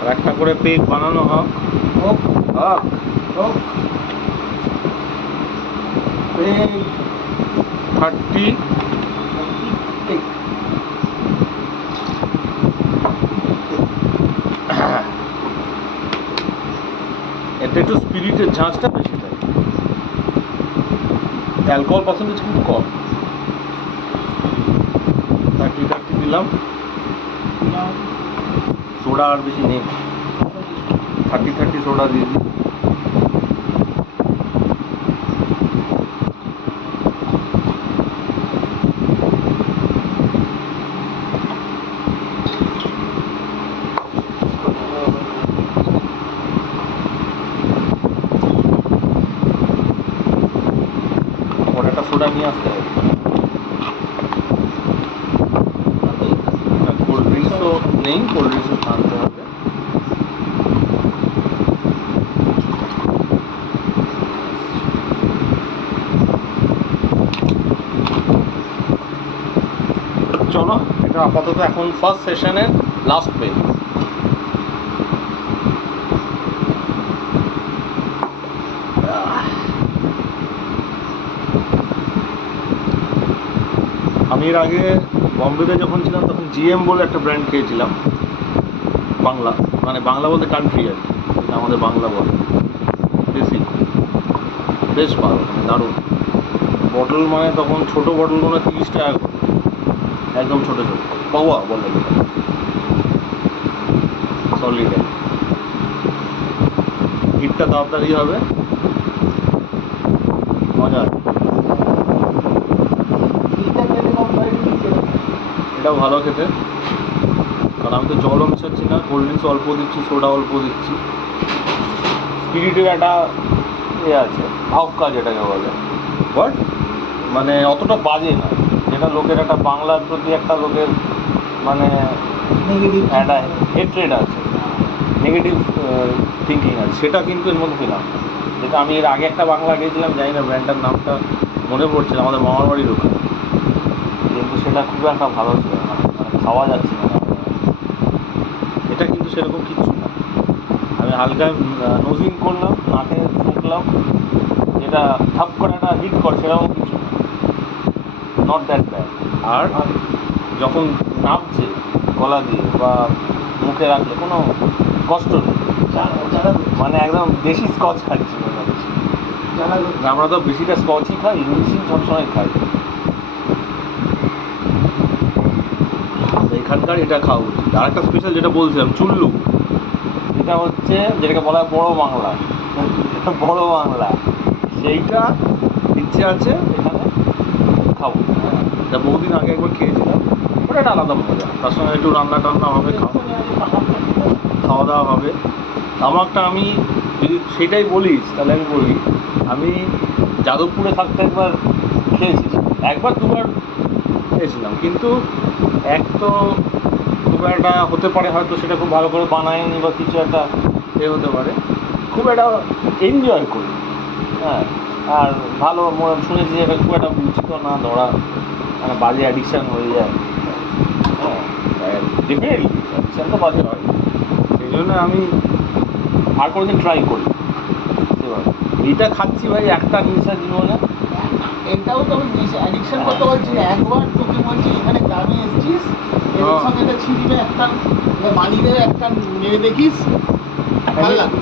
আর একটা করে পেগ বানানো হোক হোক হোক হোক পেগ 30 এতে একটু স্পিরিটের ঝাঁঝটা বেশি থাকে, অ্যালকোহল পার্সেন্টেজ কিন্তু কম। 30 দিলাম, সোডা আর বেশি নেই, 30 সোডা দিয়ে দিই। একটা সোডা নিয়ে আসতে হবে, কোল্ড ড্রিঙ্কসও নেই, কোল্ড ড্রিঙ্কসও আনতে হবে। চলো, এটা আপাতত এখন ফার্স্ট সেশনের লাস্ট পেজ। আমি এর আগে বম্বেতে যখন ছিলাম তখন জিএম বলে একটা ব্র্যান্ড খেয়েছিলাম, বাংলা, মানে বাংলা বলতে কান্ট্রি আর কি, আমাদের বাংলা বলে বেশি, বেশ ভালো, মানে দারুণ। বটল মানে তখন ছোটো বটলগুলো 30 টাকা করে, একদম ছোটো ছোটো পাওয়া বলে, সলিড, হিটটা তাড়াতাড়ি হবে, মজা। এটাও ভালো খেতে, কারণ আমি তো জলও মেশাচ্ছি না, কোল্ড ড্রিঙ্কস অল্প দিচ্ছি, সোডা অল্প দিচ্ছি, স্পিরিটের একটা ইয়ে আছে, আউকা যেটাকে বলে, বাট মানে অতটা বাজে না, যেটা লোকের একটা বাংলার প্রতি একটা লোকের মানে নেগেটিভ একটা হেট্রেড আছে, নেগেটিভ থিঙ্কিং আছে, সেটা কিন্তু এর মধ্যে পেলাম। যেটা আমি এর আগে একটা বাংলা খেয়েছিলাম, জানি না ব্র্যান্ডটার নামটা মনে পড়ছে না, আমাদের মামার বাড়ির ওখানে, কিন্তু সেটা খুব একটা ভালো ছিল না, মানে খাওয়া যাচ্ছে না। এটা কিন্তু সেরকম কিছু না, আমি হালকা নোজিং করলাম, নাকে ফুঁকলাম, যেটা ঠাপ করে একটা হিট করে, সেরকম কিছু না, নট দ্যাট ব্যাড। আর যখন নামছে গলা দিয়ে বা মুখে রাখলে কোনো কষ্ট নেই, মানে একদম দেশি স্কচ খাচ্ছি মনে হচ্ছে। আমরা তো বেশিটা স্কচই খাই, ইংলিশই সবসময় খাই, এখানকার এটা খাওয়া উচিত। আর একটা স্পেশাল যেটা বলছিলাম, চুল্লু, এটা হচ্ছে যেটাকে বলা হয় বড় বাংলা, বড় বাংলা, সেইটা ইচ্ছে আছে এখানে খাবো। এটা বহুদিন আগে একবার খেয়েছিলাম, ওটা একটা আলাদা মজা, তার সঙ্গে একটু রান্না টান্না হবে, খাওয়া দাওয়া হবে। আমারটা আমি যদি সেটাই বলিস তাহলে আমি বলি, আমি যাদবপুরে থাকতে একবার খেয়েছি, একবার দুবার খেয়েছিলাম, কিন্তু এক তো খুব একটা হতে পারে, হয়তো সেটা খুব ভালো করে বানায়নি বা কিছু একটা এ হতে পারে, খুব একটা এনজয় করি, হ্যাঁ। আর ভালো শুনেছি যে এটা খুব একটা উচিত না ধরা, মানে বাজে অ্যাডিকশান হয়ে যায়, হ্যাঁ, ডেফিনেটলি অ্যাডিকশান তো বাজে হয়, সেই জন্য আমি আর কোনোদিন ট্রাই করি। এইটা খাচ্ছি ভাই একটা নেশা জীবনে, এটাও তো আমি অ্যাডিকশন করতে বলছি না, একবার তোকে বলছি এখানে গ্রামে এসেছিস, এর সঙ্গে একটা ছিঁড়িবে, একটা বানিয়ে দেবে, একটা মেরে দেখিস, ভালো লাগবে।